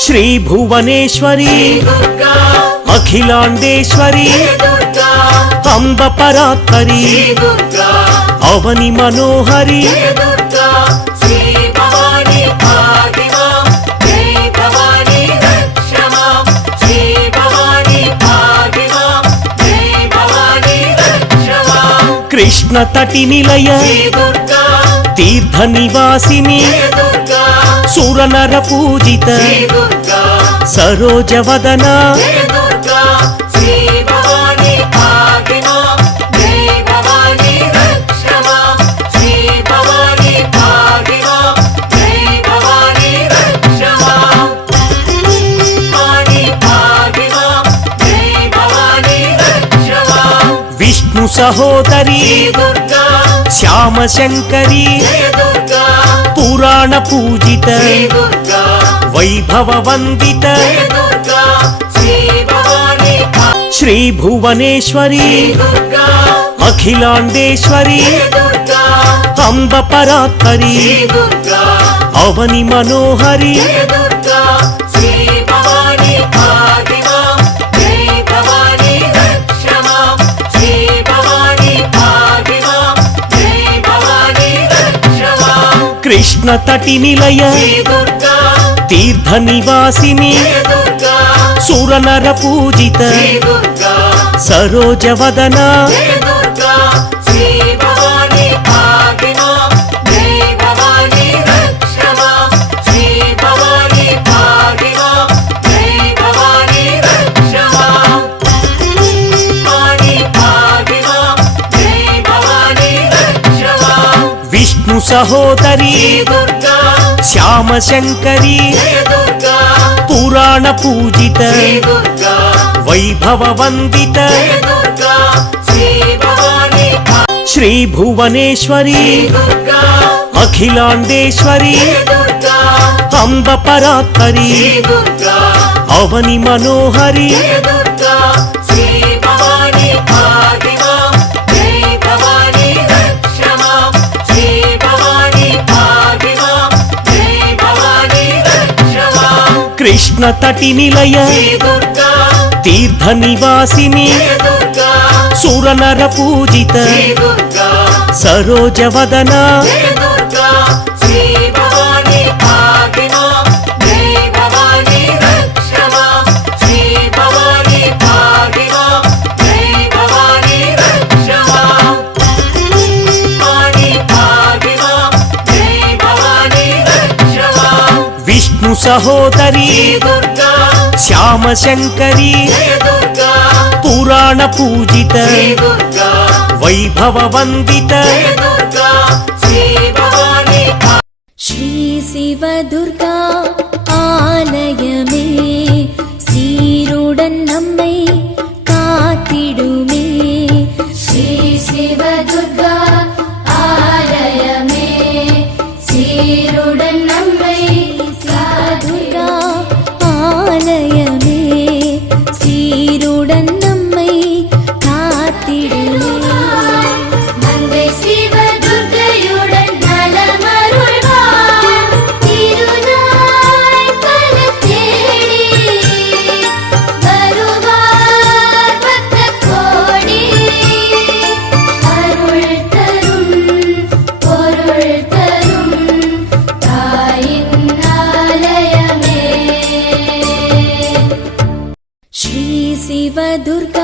श्री भुवनेश्वरी अखिलांडेश्वरी अंब परात्परी अवनि मनोहरी कृष्ण तटि निलय तीर्थ निवासिनी सुरनर पूजित सरोज वदना विष्णु सहोदरी श्याम शंकरी पुराण पूजित वैभव वंदित श्री भुवनेश्वरी अखिलांडेश्वरी अंब परात्परी अवनि मनोहरी कृष्ण तटि निलय तीर्थ निवासिनी सुरनर पूजित सरोज वदना विष्णु सहोदरी श्याम शंकरी पुराण पूजित वैभव वंदित श्री भुवनेश्वरी अखिलांडेश्वरी अंब परात्परी अवनि मनोहरी कृष्ण तटि निलय तीर्थ निवासिनी सुरनर पूजित सरोज वदना विष्णु सहोदरी श्याम शंकरी पुराण पूजित वैभव वंदित श्री शिव दुर्गा आलयमे सीरुडन् नम्मै कात्तिडुमे श्री शिव दुर्गा आलयमे सीरुडन् नम्मै दुर्गा